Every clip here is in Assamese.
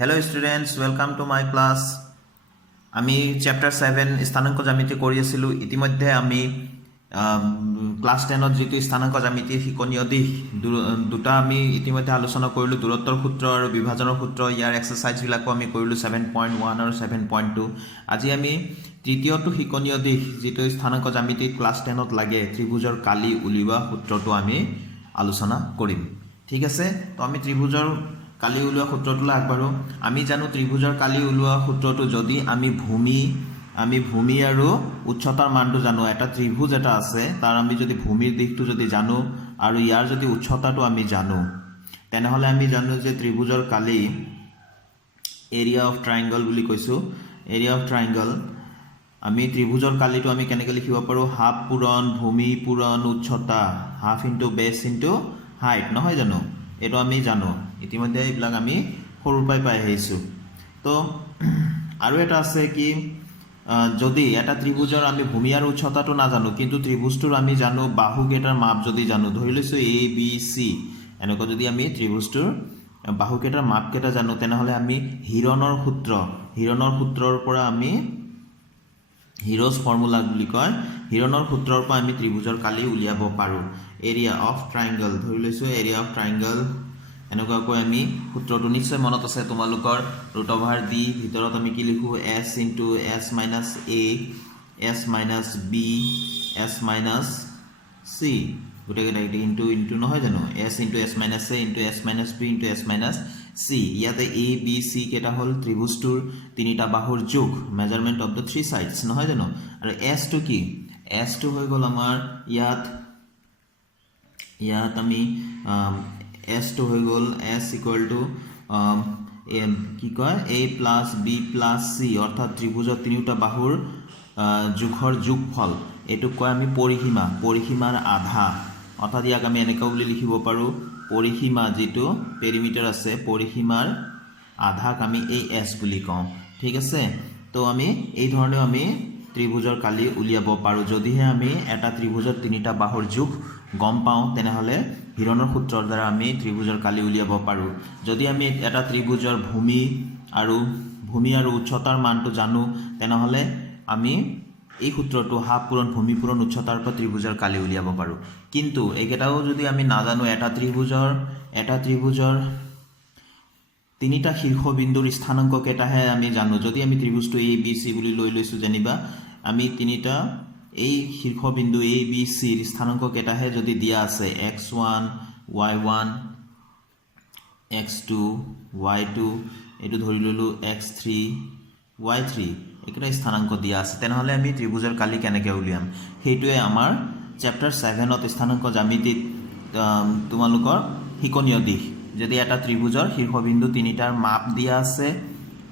Hello students, welcome to my class. আমি চ্যাপ্টাৰ 7 স্থানাঙ্ক জ্যামিতি কৰি আছিলো ইতিমধ্যে আমি ক্লাস 10 যেটো স্থানাঙ্ক জ্যামিতি শিকনীয় দিশ দুটা আমি ইতিমধ্যে আলোচনা কৰিলো দূৰত্বৰ সূত্ৰ আৰু বিভাজনৰ সূত্ৰ ইয়াৰ এক্সাৰসাইজ বিলাকো আমি কৰিলো 7.1 আৰু 7.2 আজি আমি তৃতীয়টো শিকনীয় দিশ যেটো স্থানাঙ্ক জ্যামিতি ক্লাস 10 লাগে ত্ৰিভুজৰ কালি উলিওৱা সূত্ৰটো আমি আলোচনা কৰিম ঠিক আছে তো আমি ত্ৰিভুজৰ কালি উলিওৱা সূত্ৰটো আগবাঢ়ো আমি জানো ত্ৰিভুজৰ কালি উলিওৱা সূত্ৰটো যদি আমি ভূমি আৰু উচ্চতাৰ মানটো জানো এটা ত্ৰিভুজ এটা আছে তাৰ আমি যদি ভূমিৰ দিশটো যদি জানো আৰু ইয়াৰ যদি উচ্চতাটো আমি জানো তেনেহলে আমি জানো যে ত্ৰিভুজৰ কালি এৰিয়া অফ ট্ৰায়াঙ্গল বুলি কৈছো এৰিয়া অফ ট্ৰায়াঙ্গল আমি ত্ৰিভুজৰ কালিটো আমি কেনেকৈ লিখিব পাৰো হাফ পূৰণ ভূমি পূৰণ উচ্চতা half into base into height নহয় জানো এটো আমি জানো ইতিমধ্যে এইবিলাক আমি সৰুৰ পাই পাই আহিছো তো আৰু এটা আছে কি যদি এটা ত্ৰিভুজৰ আমি ভূমি আৰু উচ্চতাটো না জানো কিন্তু ত্ৰিভুজটোৰ আমি জানো বাহুকেটাৰ মাপ যদি জানো ধৰি লৈছো এ বি সি এনেকৈ যদি আমি ত্ৰিভুজটোৰ বাহুকেটাৰ মাপ কেটা জানো তেনেহলে আমি হিৰণৰ সূত্ৰৰ পৰা আমি হিৰ'জ ফৰ্মুলা বুলি কয় হিৰণৰ সূত্ৰৰ পৰা আমি ত্ৰিভুজৰ কালি উলিয়াব পাৰো এৰিয়া অফ ট্ৰায়াঙ্গল ধৰি লৈছো এৰিয়া অফ ট্ৰায়াঙ্গল এনেকুৱা কৈ আমি সূত্ৰটো নিশ্চয় মনত আছে তোমালোকৰ √d ভিতৰত আমি কি লিখো s * s - a s - b s - c গোটেইটা into নহয় জানো s * s - a * s - b * s - c ইয়াতে a b c কেটা হল ত্ৰিভুজটোৰ তিনিটা বাহুৰ যোগ measurement of the three sides নহয় জানো আৰু s টো কি s টো হৈ গল আমাৰ ইয়াত আমি s টো হৈ গল s কি কয় a + b + c অৰ্থাৎ ত্ৰিভুজৰ তিনিটা বাহুৰ যোগৰ যোগফল এটো কয় আমি পৰিসীমাৰ আধা অৰ্থাৎ ইয়াক আমি এনেকৈ বুলি লিখিব পাৰো পৰিসীমা যেটো পেৰিমিটাৰ আছে পৰিসীমাৰ আধাক আমি এই s বুলি কওঁ ঠিক আছে তো আমি এই ধৰণে আমি ত্ৰিভুজৰ কালি উলিয়াব পাৰো যদিহে আমি এটা ত্ৰিভুজৰ তিনিটা বাহুৰ যোগ গম পাওঁ তেনেহলে হিৰণৰ সূত্ৰৰ দ্বাৰা আমি ত্ৰিভুজৰ কালি উলিয়াব পাৰো যদি আমি এটা ত্ৰিভুজৰ ভূমি আৰু উচ্চতাৰ মানটো জানো তেনেহলে আমি এই সূত্ৰটো হাফ পূৰণ ভূমি পূৰণ উচ্চতাৰ পৰা ত্ৰিভুজৰ কালি উলিয়াব পাৰো কিন্তু একেটাও যদি আমি নাজানো এটা ত্ৰিভুজৰ তিনিটা শীৰ্ষবিন্দুৰ স্থানাঙ্ক কেটাহে আমি জানো যদি আমি ত্ৰিভুজটো a b c বুলি লৈ লৈছো জানিবা আমি তিনিটা এই শীৰ্ষবিন্দু a b c ৰ স্থানাঙ্ক কেটাহে যদি দিয়া আছে x1 y1 x2 y2 এটো ধৰি ললো x3 y3 একটা স্থানাঙ্ক দিয়া আছে তেনেহলে আমি ত্ৰিভুজৰ কালি কেনেকৈ উলিয়াম হেইটোৱে আমাৰ চ্যাপ্টাৰ 7 ত স্থানাঙ্ক জ্যামিতিত তোমালোকৰ শিকনীয় দিশ যদি এটা ত্ৰিভুজৰ শীৰ্ষবিন্দু তিনিটাৰ মাপ দিয়া আছে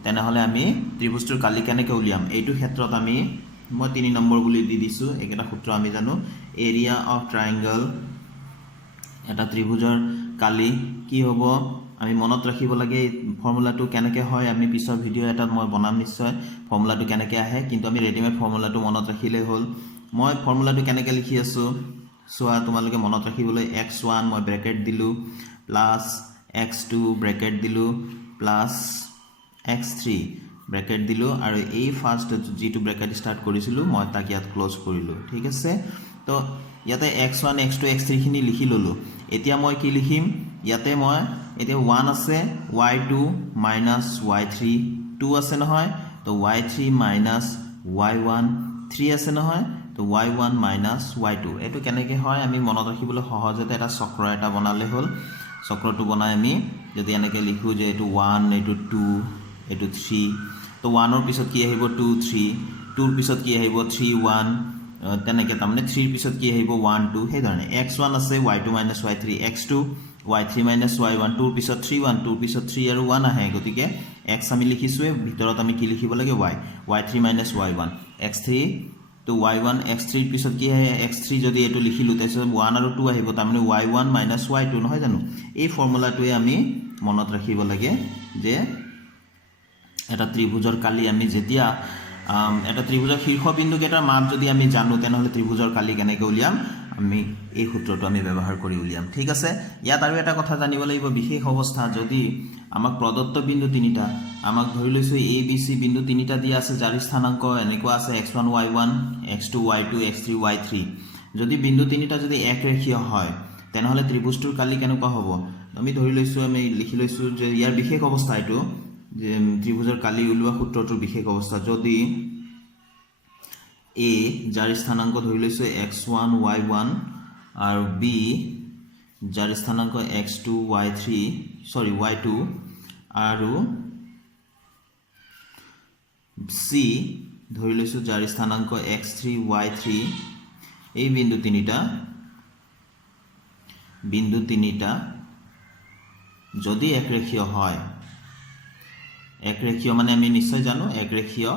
তেনেহলে আমি ত্ৰিভুজটোৰ কালি কেনেকৈ উলিয়াম এইটো ক্ষেত্ৰত আমি মই 3 নম্বৰ বুলি দি দিছো একটা সূত্ৰ আমি জানো এৰিয়া অফ ট্ৰায়াঙ্গল এটা ত্ৰিভুজৰ কালি কি হ'ব আমি মনত ৰাখিব লাগে ফৰ্মুলাটো কেনেকৈ হয় আমি পিছৰ ভিডিও এটাত মই বনাম নিশ্চয় ফৰ্মুলাটো কেনেকৈ আহে কিন্তু আমি ৰেডিমেড ফৰ্মুলাটো মনত ৰাখিলে হ'ল মই ফৰ্মুলাটো কেনেকৈ লিখি আছো সোৱা তোমালোকে মনত ৰাখিবলৈ x1 মই ব্ৰেকেট দিলো প্লাস x2 ব্ৰেকেট দিলো প্লাস x3 ব্ৰেকেট দিলো আৰু এই ফাৰ্স্ট যেটো ব্ৰেকেট স্টাৰ্ট কৰিছিলো মই তাক ইয়াত ক্লোজ কৰিলো ঠিক আছে তো ইয়াতে x1 x2 x3 খিনি লিখি ললো এতিয়া মই কি লিখিম ইয়াতে মই এতিয়া 1 আছে y2 - y3 2 আছে নহয় তো y3 - y1 3 আছে নহয় তো y1 - y2 এটো কেনেকৈ হয় আমি মনত ৰাখিবলৈ সহজতে এটা চক্ৰ এটা বনালে হ'ল চক্ৰটো বনাই আমি যদি এনেকৈ লিখো যে এটো 1 এটো 2 এটো 3 তো 1 ৰ পিছত কি আহিব 2 3 2 ৰ পিছত কি আহিব 3 1 তেনেকৈ তাৰমানে 3 ৰ পিছত কি আহিব 1 2 সেই ধৰণে x1 আছে y2 - y3 x2 y3 - y1 2 ৰ পিছত 3 1 2 ৰ পিছত 3 আৰু 1 আহে গতিকে x আমি লিখিছোৱে ভিতৰত আমি কি লিখিব লাগে y3 - y1 x3 তো y1 x3 ৰ পিছত কি আহে x3 যদি এটো লিখিলো তাৰপিছত 1 আৰু 2 আহিব তাৰমানে y1 - y2 নহয় জানো এই ফৰ্মুলাটোৱে আমি মনত ৰাখিব লাগে যে এটা ত্ৰিভুজৰ কালি আমি যেতিয়া এটা ত্ৰিভুজৰ শীৰ্ষবিন্দু কেটাৰ মাপ যদি আমি জানো তেনেহলে ত্ৰিভুজৰ কালি কেনেকৈ উলিয়াম আমি এই সূত্ৰটো আমি ব্যৱহাৰ কৰি উলিয়াম ঠিক আছে ইয়াত আৰু এটা কথা জানিব লাগিব বিশেষ অৱস্থা যদি আমাক প্ৰদত্ত বিন্দু তিনিটা আমাক ধৰি লৈছো a b c বিন্দু তিনিটা দিয়া আছে যাৰ স্থানাংক এনেকুৱা আছে x1 y1 x2 y2 x3 y3 যদি বিন্দু তিনিটা যদি একৰেখীয় হয় তেনেহলে ত্ৰিভুজটোৰ কালি কেনেকুৱা হ'ব আমি ধৰি লৈছো আমি লিখি লৈছো যে ইয়াৰ বিশেষ অৱস্থা এটো যে ত্ৰিভুজৰ কালি উলোৱা সূত্ৰটোৰ বিশেষ অৱস্থা যদি a যাৰ স্থানাংক ধৰি লৈছো x1 y1 আৰু b যাৰ স্থানাংক x2 y3 সৰি y2 আৰু c ধৰি লৈছো যাৰ স্থানাংক x3 y3 এই বিন্দু তিনিটা যদি একৰেখীয় হয় একৰেখীয় মানে আমি নিশ্চয় জানো একৰেখীয়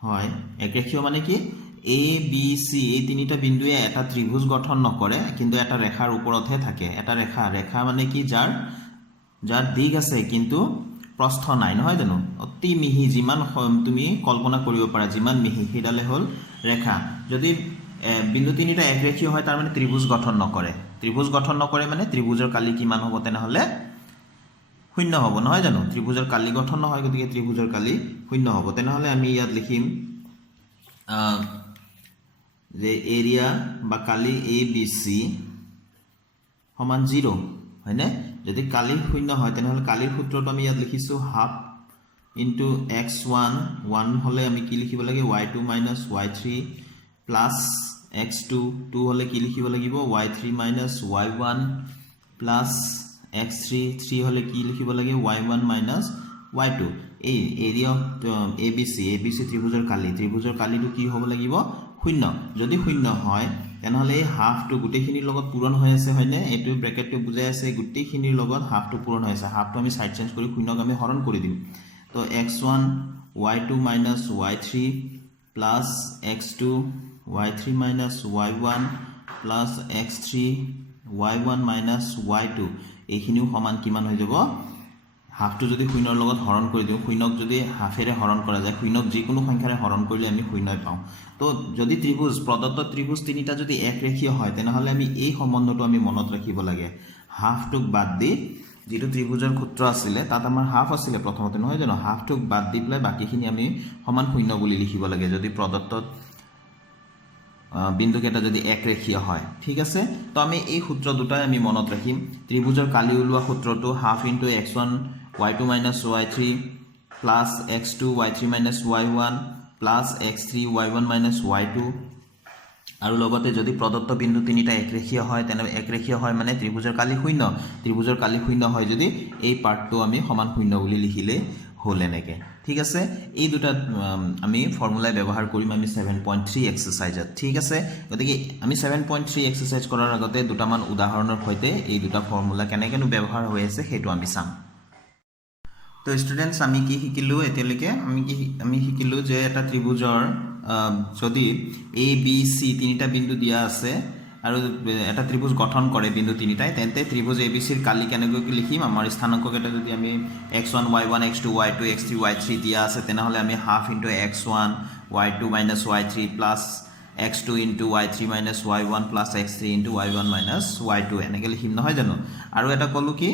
হয় একৰেখীয় মানে কি a b c এই তিনিটা বিন্দুৱে এটা ত্ৰিভুজ গঠন নকৰে কিন্তু এটা ৰেখাৰ ওপৰতহে থাকে এটা ৰেখা মানে কি যাৰ দিগ আছে কিন্তু প্ৰস্থ নাই নহয় জানো অতি মিহি যিমান তুমি কল্পনা কৰিব পাৰা যিমান মিহি হেডালে হল ৰেখা যদি বিন্দু তিনিটা একৰেখীয় হয় তাৰ মানে ত্ৰিভুজ গঠন নকৰে মানে ত্ৰিভুজৰ কালি কিমান হ'ব তেনেহলে শূন্য হ'ব নহয় জানো ত্ৰিভুজৰ কালি গঠন নহয় গতিকে ত্ৰিভুজৰ কালি শূন্য হ'ব তেনেহলে আমি ইয়াত লিখিম যে এৰিয়া বা কালি a b c সমান 0 হয়নে যদি কালি শূন্য হয় তেনেহলে কালিৰ সূত্ৰটো আমি ইয়াত লিখিছো হাফ ইনটু x1 1 হলে আমি কি লিখিব লাগে y2 - y3 প্লাস x2 2 হলে কি লিখিব লাগিব y3 - y1 প্লাস x3 3 হলে কি লিখিব লাগে y1 - y2 এই এৰিয়া abc ত্ৰিভুজৰ কালিটো কি হ'ব লাগিব শূন্য যদি শূন্য হয় তেনেহলে এই হাফটো গুটেখিনিৰ লগত পূৰণ হৈ আছে হয়নে এটো ব্ৰেকেটটো বুজাই আছে গুটেখিনিৰ লগত হাফটো পূৰণ হৈ আছে হাফটো আমি সাইড চেঞ্জ কৰি শূন্যক আমি হৰণ কৰি দিম তো x1 y2 - y3 plus x2 y3 - y1 plus x3 y1 - y2 এইখিনিও সমান কিমান হৈ যাব হাফটো যদি শূন্যৰ লগত হৰণ কৰি দিও শূন্যক যদি হাফেৰে হৰণ কৰা যায় শূন্যক যিকোনো সংখ্যাৰে হৰণ কৰিলে আমি শূন্যই পাওঁ তো যদি প্ৰদত্ত ত্ৰিভুজ তিনিটা যদি একৰেখীয় হয় তেনেহলে আমি এই সম্বন্ধটো আমি মনত ৰাখিব লাগে হাফটোক বাদ দি যেটো ত্ৰিভুজৰ সূত্ৰ আছিল তাত আমাৰ হাফ আছিল প্ৰথমতে নহয় জানো হাফটোক বাদ দি প্লাই বাকিখিনি আমি সমান শূন্য বুলি লিখিব লাগে যদি প্ৰদত্ত বিন্দু কেটা যদি একৰেখীয় হয় ঠিক আছে তো আমি এই সূত্ৰ দুটাই আমি মনত ৰাখিম ত্ৰিভুজৰ কালি উলোৱা সূত্ৰটো half into x1 y2 - y3 plus x2 y3 - y1 plus x3 y1 - y2 আৰু লগতে যদি প্ৰদত্ত বিন্দু তিনিটা একৰেখীয় হয় তেনে একৰেখীয় হয় মানে ত্ৰিভুজৰ কালি শূন্য হয় যদি এই পাৰ্টটো আমি সমান শূন্য বুলি লিখিলে হল এনেকে ঠিক আছে এই দুটা আমি ফৰ্মুলা ব্যৱহাৰ কৰিম আমি 7.3 এক্সাৰসাইজত ঠিক আছে গতিকে আমি 7.3 এক্সাৰসাইজ কৰাৰ আগতে দুটামান উদাহৰণৰ সৈতে এই দুটা ফৰ্মুলা কেনেকেনো ব্যৱহাৰ হৈ আছে সেইটো আমি চাম তো স্টুডেন্টস আমি কি শিকিলো এতিয়ালৈকে আমি শিকিলো যে এটা ত্ৰিভুজৰ যদি a b c তিনিটা বিন্দু দিয়া আছে আৰু এটা ত্ৰিভুজ গঠন কৰে বিন্দু তিনিটাই তেন্তে ত্ৰিভুজ ABC ৰ কালি কেনেকৈ লিখিম আমাৰ স্থানাংক কেটা যদি আমি x1 y1 x2 y2 x3 y3 দিয়া আছে তেনেহলে আমি half into x1 y2 - y3 plus x2 into y3 - y1 plus x3 into y1 - y2 এনেকৈ লিখিম নহয় জানো আৰু এটা কলো কি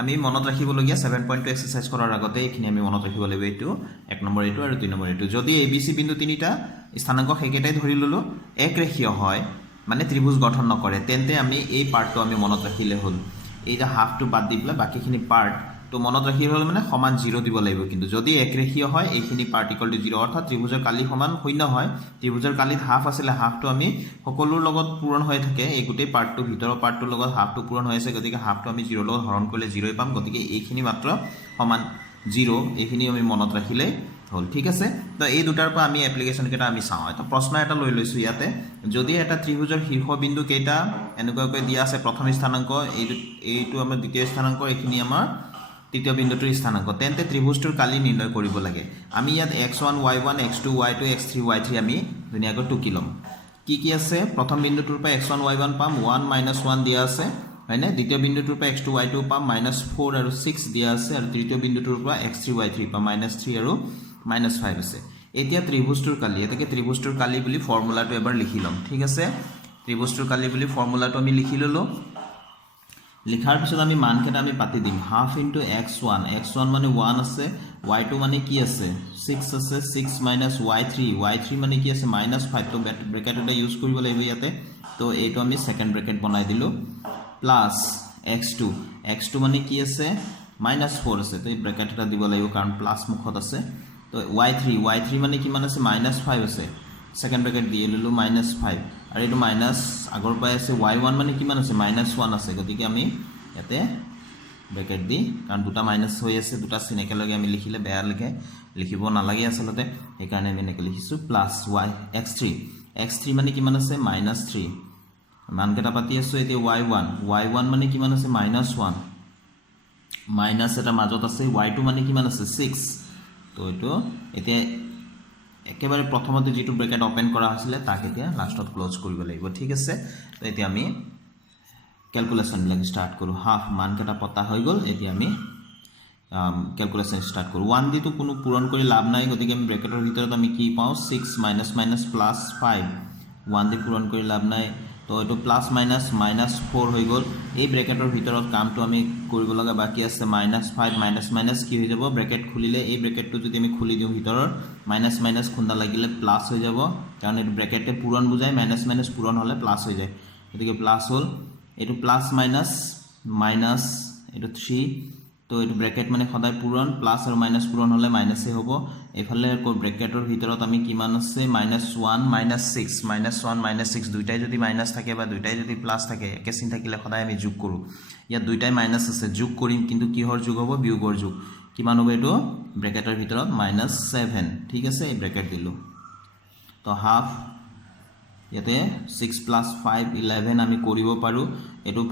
আমি মনত ৰাখিবলগীয়া 7.2 এক্সাৰসাইজ কৰাৰ আগতে এখিনি আমি মনত ৰাখিব লাগিব এটো এক নম্বৰ এটো আৰু দুই নম্বৰ এটো যদি ABC বিন্দু তিনিটা স্থানাংক হেকেটাই ধৰি ললো একৰেখীয় হয় মানে ত্ৰিভুজ গঠন নকৰে তেন্তে আমি এই পাৰ্টটো আমি মনত ৰাখিলে হল এই যে হাফটো বাদ দি প্লাই বাকিখিনি পাৰ্ট তো মনত ৰাখিলে হল মানে সমান 0 দিব লাগিব কিন্তু যদি একৰেখীয় হয় এইখিনি পাৰ্ট ইকুৱেল টু 0 অৰ্থাৎ ত্ৰিভুজৰ কালি সমান শূন্য হয় ত্ৰিভুজৰ কালিত হাফ আছিল হাফটো আমি সকলোৰ লগত পূৰণ হৈ থাকে এই গুটেই পাৰ্টটো ভিতৰৰ পাৰ্টটোৰ লগত হাফটো পূৰণ হৈ আছে গতিকে হাফটো আমি 0 লগত হৰণ কৰিলে 0 পাম গতিকে এইখিনি মাত্ৰ সমান 0 এইখিনি আমি মনত ৰাখিলে হল ঠিক আছে তো এই দুটাৰ পৰা আমি এপ্লিকেশন কেটা আমি চাও এটা প্ৰশ্ন এটা লৈ লৈছো ইয়াতে যদি এটা ত্ৰিভুজৰ শীৰ্ষবিন্দু কেটা এনেকুৱাকৈ দিয়া আছে প্ৰথম স্থানাংক এইটো আমাৰ দ্বিতীয় স্থানাংক এইখিনি আমাৰ তৃতীয় বিন্দুটোৰ স্থানাংক তেন্তে ত্ৰিভুজটোৰ কালি নিৰ্ণয় কৰিব লাগে আমি ইয়াত x1 y1 x2 y2 x3 y3 আমি ধুনিয়াকৈ টুকি লম কি আছে প্ৰথম বিন্দুটোৰ পৰা x1 y1 পাম 1 - 1 দিয়া আছে হয়নে দ্বিতীয় বিন্দুটোৰ পৰা x2 y2 পাম -4 আৰু 6 দিয়া আছে আৰু তৃতীয় বিন্দুটোৰ পৰা x3 y3 পাম -3 আৰু -5 আছে এতিয়া ত্ৰিভুজটোৰ কালি এটাকে ত্ৰিভুজটোৰ কালি বুলি ফৰ্মুলাটো এবাৰ লিখি লম ঠিক আছে ত্ৰিভুজটোৰ কালি বুলি ফৰ্মুলাটো আমি লিখি ললো লিখাৰ পিছত আমি মানকেটা আমি পাতি দিম হাফ ইনটু x1 মানে 1 আছে y2 মানে কি আছে 6 আছে 6 মাইনাস y3 মানে কি আছে -5 তো ব্র্যাকেট এটা ইউজ কৰিব লাগিব ইয়াতে তো এইটো আমি সেকেন্ড ব্র্যাকেট বনাই দিলো প্লাস x2 মানে কি আছে -4 আছে তো এই ব্র্যাকেট এটা দিব লাগিব কাৰণ প্লাস মুখত আছে তো y3 মানে কিমান আছে -5 আছে সেকেন্ড ব্র্যাকেট দিয়ে ললো -5 আৰু এটো মাইনাস আগৰ পাই আছে y1 মানে কিমান আছে -1 আছে গতিকে আমি ইয়াতে ব্র্যাকেট দি কাৰণ দুটা মাইনাস হৈ আছে দুটা চিন একেলগে আমি লিখিলে বেয়া লাগে লিখিব নালাগে আসলতে এই কাৰণে আমি এনেকৈ লিখিছো প্লাস x3 মানে কিমান আছে -3 মানকেটা পাতি আছো এতিয়া y1 মানে কিমান আছে -1 মাইনাস এটা মাজত আছে y2 মানে কিমান আছে 6 তো এটো এতিয়া একেবারে প্রথমতে যেটো ব্র্যাকেট ওপেন করা আছিল তাক এতিয়া লাস্টত ক্লোজ কৰিব লাগিব ঠিক আছে তো এতিয়া আমি ক্যালকুলেশন বিলাক স্টাৰ্ট কৰো হাফ মানকেটা পতা হৈ গল এতিয়া আমি ক্যালকুলেশন স্টাৰ্ট কৰো 1 দি তো কোনো পূৰণ কৰি লাভ নাই গতিকে আমি ব্ৰ্যাকেটৰ ভিতৰত আমি কি পাও 6 মাইনাস প্লাস 5 1 দি পূৰণ কৰি লাভ নাই তো এটো প্লাস মাইনাস -4 হৈ গল এই ব্ৰ্যাকেটৰ ভিতৰত কামটো আমি কৰিব লগা বাকি আছে -5 মাইনাস কি হৈ যাব ব্ৰ্যাকেট খুলিলে এই ব্ৰ্যাকেটটো যদি আমি খুলি দিও ভিতৰৰ মাইনাস খুন্দা লাগিলে প্লাস হৈ যাব কাৰণ এই ব্র্যাকেটে পূরণ বুজায় মাইনাস পূরণ হলে প্লাস হৈ যায় গতিকে প্লাস হল এটো প্লাস মাইনাস এটো 3 তো এটো ব্র্যাকেট মানে সদায় পূরণ প্লাস আৰু মাইনাস পূৰণ হলে মাইনাসে হ'ব এফালে ব্ৰ্যাকেটৰ ভিতৰত আমি কিমান আছে -1 -6 দুইটাই যদি মাইনাস থাকে বা দুইটাই যদি প্লাস থাকে একে চিন থাকিলে সদায় আমি যোগ কৰো ইয়া দুইটাই মাইনাস আছে যোগ কৰিম কিন্তু কিহৰ যোগ হ'ব বিয়োগৰ যোগ কিমান হ'ব এটো ব্ৰ্যাকেটৰ ভিতৰত -7 ঠিক আছে এই ব্ৰ্যাকেট দিলো তো হাফ ইয়াতে 6 + 5 11 আমি কৰিব পাৰো এটো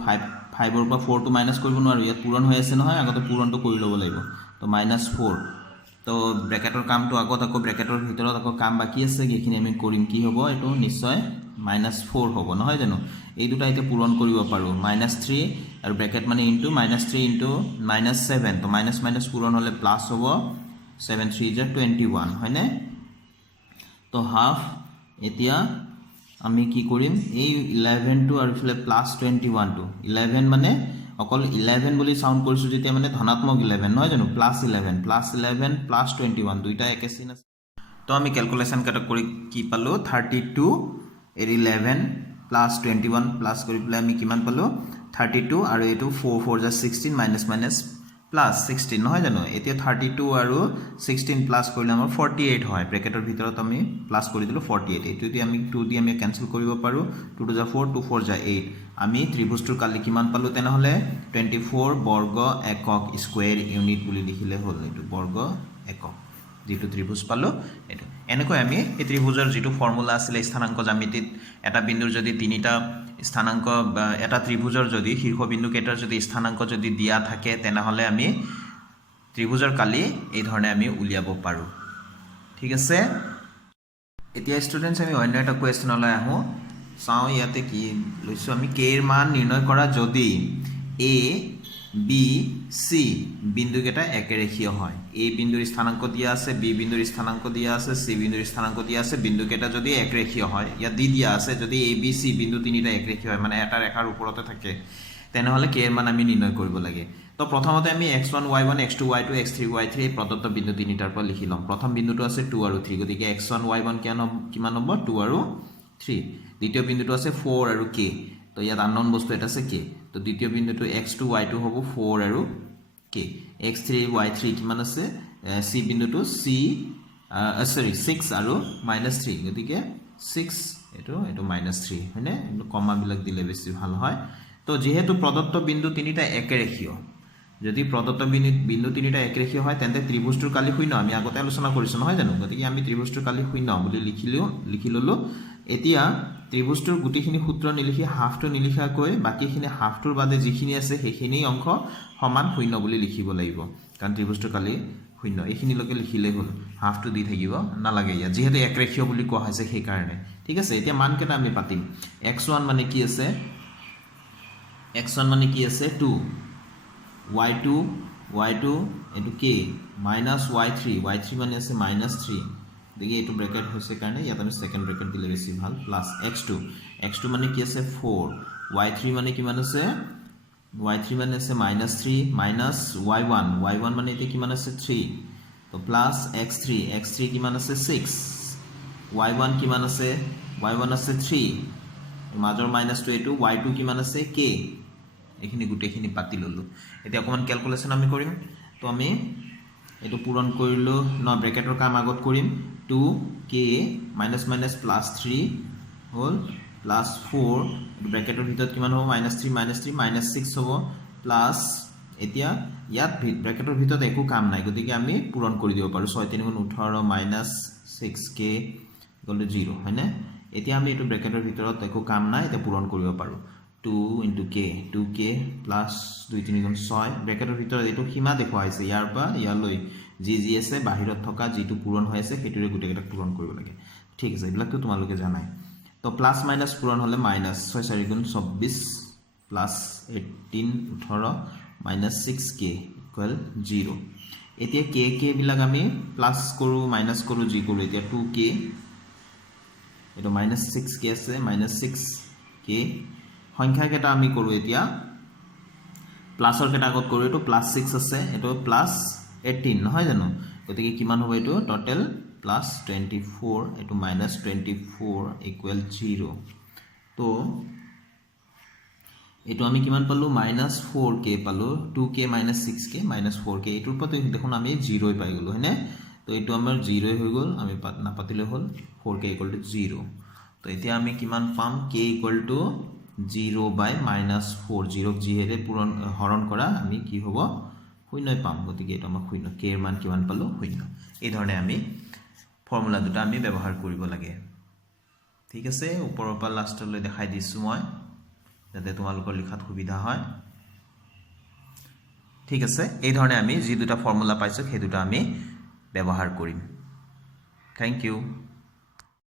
5 ৰ পৰা 4 টো মাইনাস কৰিব নোৱাৰো ইয়াত পূৰণ হৈ আছে নহয় আগতে পূৰণটো কৰি লব লাগিব তো -4 তো ব্ৰ্যাকেটৰ কামটো আগত আকৌ ব্ৰ্যাকেটৰ ভিতৰত আকৌ কাম বাকি আছে কিখিনি আমি কৰিম কি হ'ব এটো নিশ্চয় -4 হ'ব নহয় জানো এই দুটা এতিয়া পূৰণ কৰিব পাৰো -3 আৰু ব্ৰ্যাকেট মানে ইনটু -3 ইনটু -7 তো মাইনাস পূৰণ হলে প্লাস হ'ব 7 3 21 হয়নে তো হাফ এতিয়া আমি কি কৰিম এই 11 টো আৰু ফলে প্লাস 21 টো 11 মানে অকল 11 বুলি সাউন্ড কৰিছো যেতিয়া মানে ধনাত্মক 11 নহয় জানো +11 প্লাস 21 দুইটা একে চিন আছে তো আমি ক্যালকুলেশন কাটা কৰি কি পালো 32 এৰ 11 প্লাস 21 প্লাস কৰি পেলাই আমি কিমান পালো 32 আৰু এটো 4 4 16 মাইনাস প্লাস 16 নহয় জানো এতিয়া 32 আৰু 16 প্লাস কৰিলে আমাৰ 48 হয় ব্ৰ্যাকেটৰ ভিতৰত আমি প্লাস কৰি দিলো 48 এটো দি আমি 2 দি আমি ক্যান্সেল কৰিব পাৰো 2 2 4 2 4 8 আমি ত্ৰিভুজটোৰ কালি কিমান পালো তেনে হলে 24 বৰ্গ একক স্কয়াৰ ইউনিট বুলি লিখিলে হল এটো বৰ্গ একক যেটো ত্ৰিভুজ পালো এটো এনেকৈ আমি এই ত্ৰিভুজৰ যেটো ফৰ্মুলা আছিল স্থানাঙ্ক জ্যামিতিত এটা বিন্দুৰ যদি তিনিটা স্থানাঙ্ক এটা ত্ৰিভুজৰ যদি শীৰ্ষবিন্দু কেটাৰ যদি স্থানাঙ্ক যদি দিয়া থাকে তেনে হলে আমি ত্ৰিভুজৰ কালি এই ধৰণে আমি উলিয়াব পাৰো ঠিক আছে এতিয়া স্টুডেন্টস আমি অন্য এটা কোৱেশ্চনলৈ আহো চাও ইয়াতে কি লৈছো আমি k এৰ মান নিৰ্ণয় কৰা যদি a b c বিন্দু কেটা একৰেখীয় হয় a বিন্দুৰ স্থানাঙ্ক দিয়া আছে b বিন্দুৰ স্থানাঙ্ক দিয়া আছে c বিন্দুৰ স্থানাঙ্ক দিয়া আছে বিন্দু কেটা যদি একৰেখীয় হয় ইয়া দিয়া আছে যদি a b c বিন্দু তিনিটা একৰেখীয় হয় মানে এটা ৰেখাৰ ওপৰতে থাকে তেনে হলে k এৰ মান আমি নিৰ্ণয় কৰিব লাগে তো প্ৰথমতে আমি x1 y1 x2 y2 x3 y3 প্ৰদত্ত বিন্দু তিনিটাৰ পৰা লিখি লম প্ৰথম বিন্দুটো আছে 2 আৰু 3 গতিকে x1 y1 কিমান হ'ব 2 আৰু 3 দ্বিতীয় বিন্দুটো আছে 4 আৰু k তো ইয়াত আননোন বস্তু এটা আছে k তো দ্বিতীয় বিন্দুটো x2 y2 হ'ব 4 আৰু k x3 y3 কিমান আছে c বিন্দুটো c সৰি 6 আৰু -3 গতিকে 6 এটো -3 হয়নে এটো কমা বিলাক দিলে বেছি ভাল হয় তো যেহেতু প্ৰদত্ত বিন্দু তিনিটা একৰেখীয় যদি প্ৰদত্ত বিন্দু তিনিটা একৰেখীয় হয় তেন্তে ত্ৰিভুজটোৰ কালি শূন্য আমি আগতে আলোচনা কৰিছো নহয় জানো গতিকে আমি ত্ৰিভুজটোৰ কালি শূন্য বুলি লিখি ললো এতিয়া ত্ৰিভুজটোৰ গুটিখিনি সূত্ৰ নিলিখি হাফটো নিলিখাকৈ বাকিখিনি হাফটোৰ বাদে যিখিনি আছে সেইখিনি অংশ সমান শূন্য বুলি লিখিব লাগিব কাৰণ ত্ৰিভুজটোৰ কালি শূন্য এইখিনি লকে লিখিলে হল হাফটো দি থাকিব নালাগে ইয়া যেহেতু একৰেখীয় বুলি কোৱা হৈছে সেই কাৰণে ঠিক আছে এতিয়া মান কেটা আমি পাতিম x1 মানে কি আছে x1 মানে কি আছে 2 y2 এটো k -y3 মানে আছে -3 গতিকে এইটো ব্ৰেকেট হৈছে কাৰণে ইয়াত আমি সেকেন্ড ব্ৰেকেট দিলে বেছি ভাল প্লাস x2 মানে কি আছে 4 y3 মানে কিমান আছে y3 মানে আছে -3 minus y1 মানে এতিয়া কিমান আছে 3 তো প্লাস x3 কিমান আছে 6 y1 কিমান আছে y1 আছে 3 মাজৰ মাইনাসটো এটো y2 কিমান আছে k এখিনি গুটেখিনি পাতি ললো এতিয়া অকমান ক্যালকুলেশন আমি কৰিম তো আমি এটো পূৰণ কৰিলো ন ব্ৰেকেটৰ কাম আগত কৰিম 2k minus plus 3 whole plus 4 ব্ৰেকেটৰ ভিতৰত কিমান হ'ব -3 -6 হ'ব প্লাস এতিয়া ইয়াত ব্ৰেকেটৰ ভিতৰত একো কাম নাই গতিকে আমি পূৰণ কৰি দিব পাৰো 6 3 18 -6k 0 হয়নে এতিয়া আমি এটো ব্ৰেকেটৰ ভিতৰত একো কাম নাই এটা পূৰণ কৰিব পাৰো 2k plus 2 3 6 ব্ৰেকেটৰ ভিতৰত এটো সীমা দেখুৱা হৈছে ইয়াৰ পৰা ইয়ালৈ জি আছে বাহিৰত থকা যেটো পূৰণ হৈ আছে হেতুৰে গুটেকেটা পূৰণ কৰিব লাগে ঠিক আছে এইবিলাকটো তোমালোকে জানাই তো প্লাস মাইনাস পূৰণ হলে -6 4 24 plus 18 18 -6k = 0 এতিয়া k বিলাক আমি প্লাস কৰো মাইনাস কৰো জি কৰো এতিয়া 2k এটো -6k আছে -6k সংখ্যা কেটা আমি কৰো এতিয়া প্লাসৰ কেটা আগত কৰো এটো +6 আছে এটো +18 নহয় জানো গতিকে কিমান হ'ব এটো টোটাল +24 এটো -24 = 0 তো এটো আমি কিমান পালো -4k পালো 2k -6k -4k এটোৰ পতে দেখোন আমি 0 পাই গলো হয়নে তো এটো আমাৰ 0 হৈ গল আমি নাপাতিলে হল 4k = 0 তো এতিয়া আমি কিমান পাম k = 0 by -4 0 জিহেৰে পূৰণ হৰণ কৰা আমি কি হ'ব 0 পাম গতিকে এটা আমাৰ 0 k এৰ মান কিমান পালো 0 এই ধৰণে আমি ফৰ্মুলা দুটা আমি ব্যৱহাৰ কৰিব লাগে ঠিক আছে ওপৰৰ পৰা লাষ্টলৈ দেখাই দিছো মই যাতে তোমালোকৰ লিখাত সুবিধা হয় ঠিক আছে এই ধৰণে আমি যি দুটা ফৰ্মুলা পাইছো সেই দুটা আমি ব্যৱহাৰ কৰিম থ্যাংক ইউ